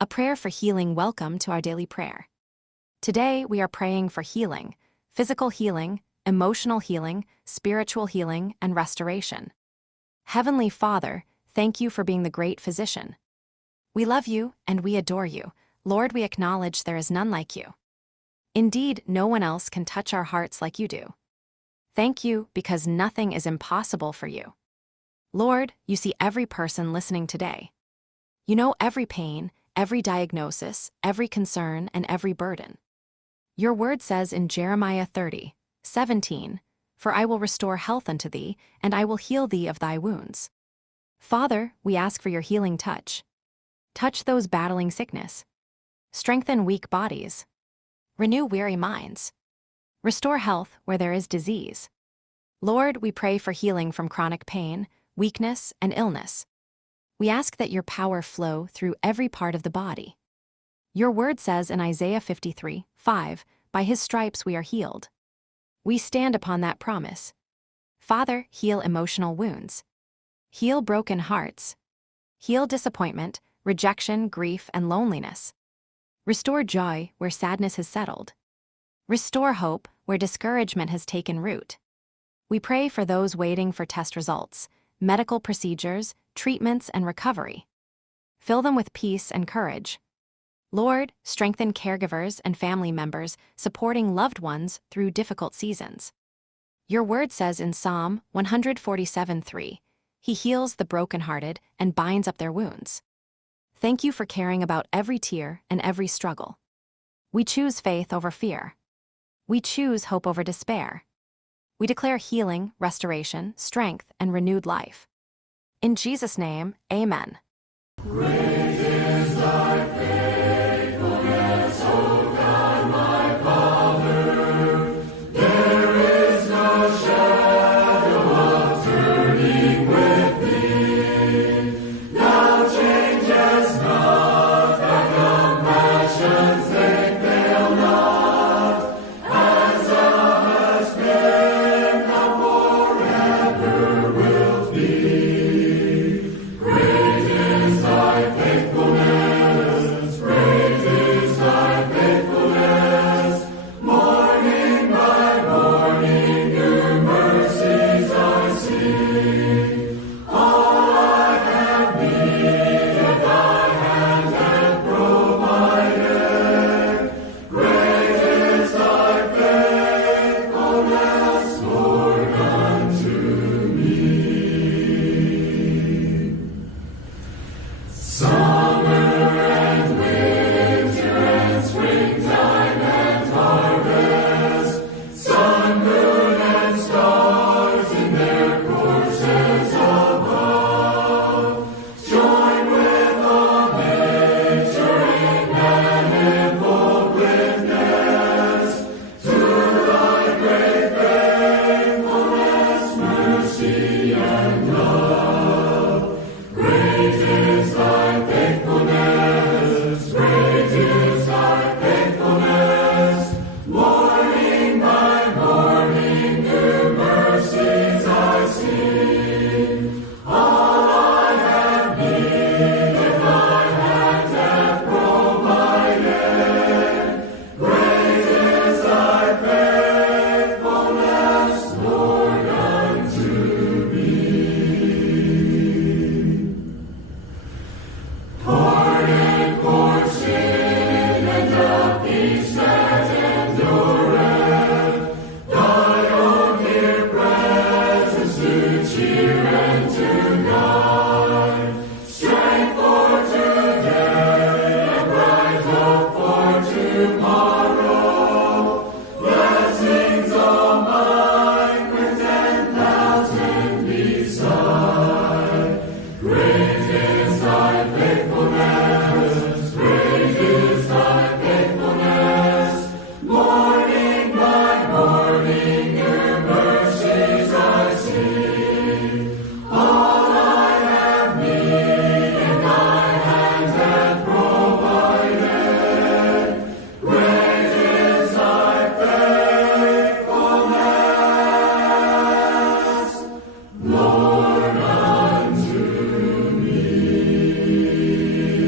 A prayer for healing. Welcome to our daily prayer. Today we are praying for healing, physical healing, emotional healing, spiritual healing, and restoration. Heavenly Father, thank you for being the great physician. We love you and we adore you. Lord, we acknowledge there is none like you. Indeed, no one else can touch our hearts like you do. Thank you because nothing is impossible for you. Lord, you see every person listening today. You know every pain, every diagnosis, every concern, and every burden. Your word says in Jeremiah 30:17, "For I will restore health unto thee, and I will heal thee of thy wounds." Father, we ask for your healing touch. Touch those battling sickness. Strengthen weak bodies. Renew weary minds. Restore health where there is disease. Lord, we pray for healing from chronic pain, weakness, and illness. We ask that your power flow through every part of the body. Your word says in Isaiah 53:5, "By his stripes we are healed." We stand upon that promise. Father, heal emotional wounds. Heal broken hearts. Heal disappointment, rejection, grief, and loneliness. Restore joy where sadness has settled. Restore hope where discouragement has taken root. We pray for those waiting for test results, medical procedures, treatments, and recovery. Fill them with peace and courage. Lord, strengthen caregivers and family members supporting loved ones through difficult seasons. Your word says in Psalm 147:3, "He heals the brokenhearted and binds up their wounds." Thank you for caring about every tear and every struggle. We choose faith over fear. We choose hope over despair. We declare healing, restoration, strength, and renewed life. In Jesus' name, amen.